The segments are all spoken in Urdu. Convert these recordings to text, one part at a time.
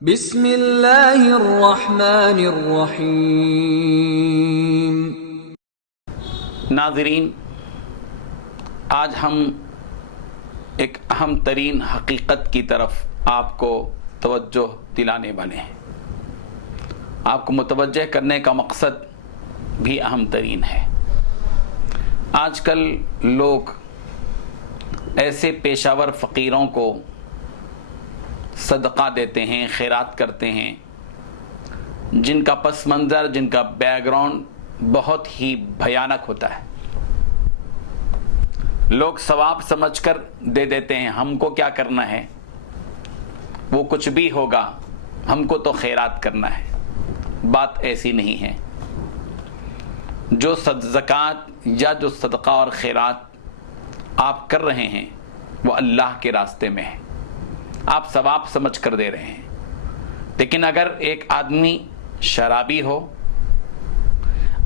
بسم اللہ الرحمن الرحیم۔ ناظرین، آج ہم ایک اہم ترین حقیقت کی طرف آپ کو توجہ دلانے والے ہیں۔ آپ کو متوجہ کرنے کا مقصد بھی اہم ترین ہے۔ آج کل لوگ ایسے پیشہ ور فقیروں کو صدقہ دیتے ہیں، خیرات کرتے ہیں، جن کا پس منظر، جن کا بیک گراؤنڈ بہت ہی بھیانک ہوتا ہے۔ لوگ ثواب سمجھ کر دے دیتے ہیں، ہم کو کیا کرنا ہے، وہ کچھ بھی ہوگا، ہم کو تو خیرات کرنا ہے۔ بات ایسی نہیں ہے۔ جو زکوٰۃ یا جو صدقہ اور خیرات آپ کر رہے ہیں وہ اللہ کے راستے میں ہے، آپ ثواب سمجھ کر دے رہے ہیں۔ لیکن اگر ایک آدمی شرابی ہو،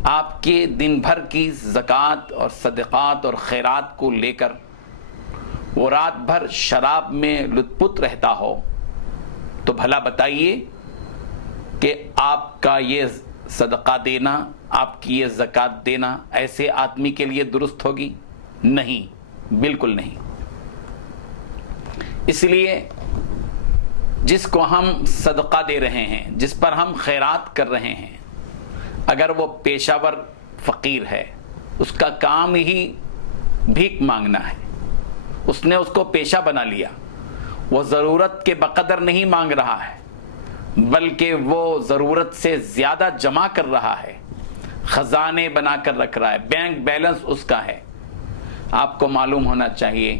آپ کے دن بھر کی زکوٰۃ اور صدقات اور خیرات کو لے کر وہ رات بھر شراب میں لت پت رہتا ہو، تو بھلا بتائیے کہ آپ کا یہ صدقہ دینا، آپ کی یہ زکوٰۃ دینا ایسے آدمی کے لیے درست ہوگی؟ نہیں، بالکل نہیں۔ اس لیے جس کو ہم صدقہ دے رہے ہیں، جس پر ہم خیرات کر رہے ہیں، اگر وہ پیشہ ور فقیر ہے، اس کا کام ہی بھیک مانگنا ہے، اس نے اس کو پیشہ بنا لیا، وہ ضرورت کے بقدر نہیں مانگ رہا ہے بلکہ وہ ضرورت سے زیادہ جمع کر رہا ہے، خزانے بنا کر رکھ رہا ہے، بینک بیلنس اس کا ہے۔ آپ کو معلوم ہونا چاہیے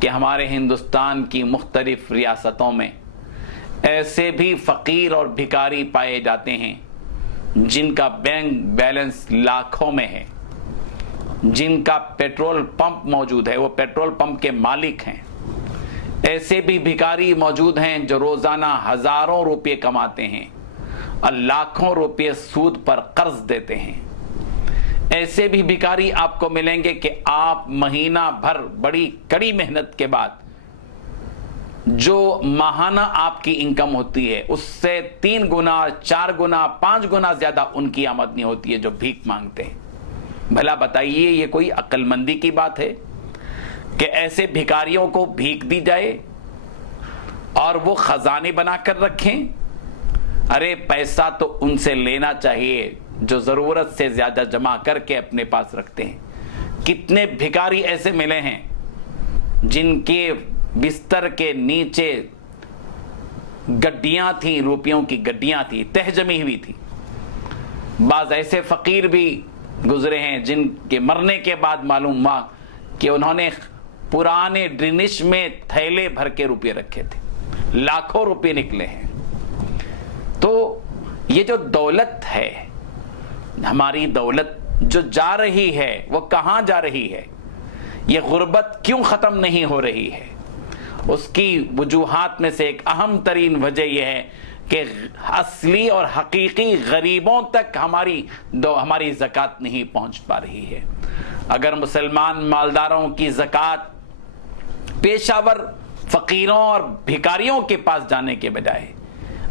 کہ ہمارے ہندوستان کی مختلف ریاستوں میں ایسے بھی فقیر اور بھکاری پائے جاتے ہیں جن کا بینک بیلنس لاکھوں میں ہے، جن کا پیٹرول پمپ موجود ہے، وہ پیٹرول پمپ کے مالک ہیں۔ ایسے بھی بھکاری موجود ہیں جو روزانہ ہزاروں روپے کماتے ہیں اور لاکھوں روپے سود پر قرض دیتے ہیں۔ ایسے بھی بھکاری آپ کو ملیں گے کہ آپ مہینہ بھر بڑی کڑی محنت کے بعد جو ماہانہ آپ کی انکم ہوتی ہے اس سے 3 گنا، 4 گنا، 5 گنا زیادہ ان کی آمدنی ہوتی ہے جو بھیک مانگتے ہیں۔ بھلا بتائیے یہ کوئی عقل مندی کی بات ہے کہ ایسے بھکاریوں کو بھیک دی جائے اور وہ خزانے بنا کر رکھیں؟ ارے پیسہ تو ان سے لینا چاہیے جو ضرورت سے زیادہ جمع کر کے اپنے پاس رکھتے ہیں۔ کتنے بھکاری ایسے ملے ہیں جن کے بستر کے نیچے گڈیاں تھیں، روپیوں کی گڈیاں تھیں، تہ جمی ہوئی تھی۔ بعض ایسے فقیر بھی گزرے ہیں جن کے مرنے کے بعد معلوم ہوا کہ انہوں نے پرانے ڈرینش میں تھیلے بھر کے روپے رکھے تھے، لاکھوں روپے نکلے ہیں۔ تو یہ جو دولت ہے، ہماری دولت جو جا رہی ہے وہ کہاں جا رہی ہے؟ یہ غربت کیوں ختم نہیں ہو رہی ہے؟ اس کی وجوہات میں سے ایک اہم ترین وجہ یہ ہے کہ اصلی اور حقیقی غریبوں تک ہماری زکوٰۃ نہیں پہنچ پا رہی ہے۔ اگر مسلمان مالداروں کی زکوٰۃ پیشہ ور فقیروں اور بھکاریوں کے پاس جانے کے بجائے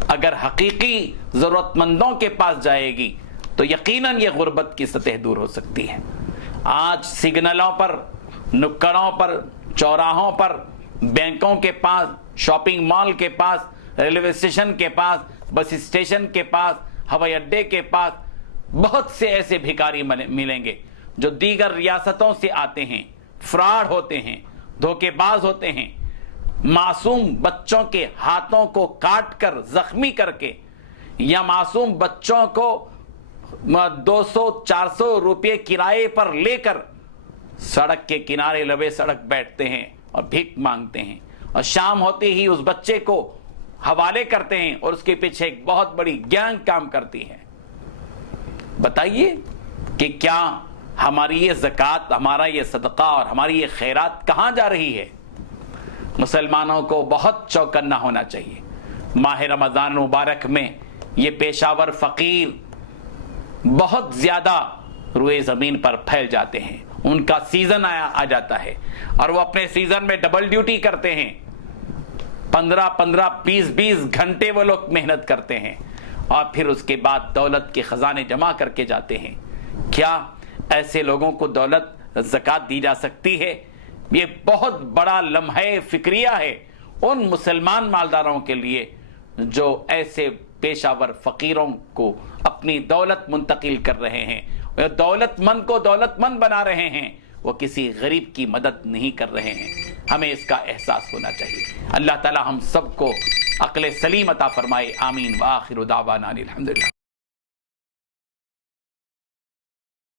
اگر حقیقی ضرورت مندوں کے پاس جائے گی تو یقیناً یہ غربت کی سطح دور ہو سکتی ہے۔ آج سگنلوں پر، نکڑوں پر، چوراہوں پر، بینکوں کے پاس، شاپنگ مال کے پاس، ریلوے اسٹیشن کے پاس، بس اسٹیشن کے پاس، ہوائی اڈے کے پاس بہت سے ایسے بھکاری ملیں گے جو دیگر ریاستوں سے آتے ہیں، فراڈ ہوتے ہیں، دھوکے باز ہوتے ہیں، معصوم بچوں کے ہاتھوں کو کاٹ کر زخمی کر کے یا معصوم بچوں کو 200-400 روپے کرائے پر لے کر سڑک کے کنارے لبے سڑک بیٹھتے ہیں اور بھیک مانگتے ہیں، اور شام ہوتے ہی اس بچے کو حوالے کرتے ہیں اور اس کے پیچھے ایک بہت بڑی گینگ کام کرتی ہے۔ بتائیے کہ کیا ہماری یہ زکوٰۃ، ہمارا یہ صدقہ اور ہماری یہ خیرات کہاں جا رہی ہے؟ مسلمانوں کو بہت چوکنا ہونا چاہیے۔ ماہ رمضان مبارک میں یہ پیشہ ور فقیر بہت زیادہ روئے زمین پر پھیل جاتے ہیں، ان کا سیزن آ جاتا ہے اور وہ اپنے سیزن میں ڈبل ڈیوٹی کرتے ہیں۔ 15 20 گھنٹے وہ لوگ محنت کرتے ہیں اور پھر اس کے بعد دولت کے خزانے جمع کر کے جاتے ہیں. کیا ایسے لوگوں کو دولت زکوٰۃ دی جا سکتی ہے؟ یہ بہت بڑا لمحہ فکریہ ہے ان مسلمان مالداروں کے لیے جو ایسے پیشہ ور فقیروں کو اپنی دولت منتقل کر رہے ہیں. دولت مند کو دولت مند بنا رہے ہیں، وہ کسی غریب کی مدد نہیں کر رہے ہیں. ہمیں اس کا احساس ہونا چاہیے. اللہ تعالی ہم سب کو عقل سلیم عطا فرمائے. آمین. وآخر دعوانا الحمدللہ.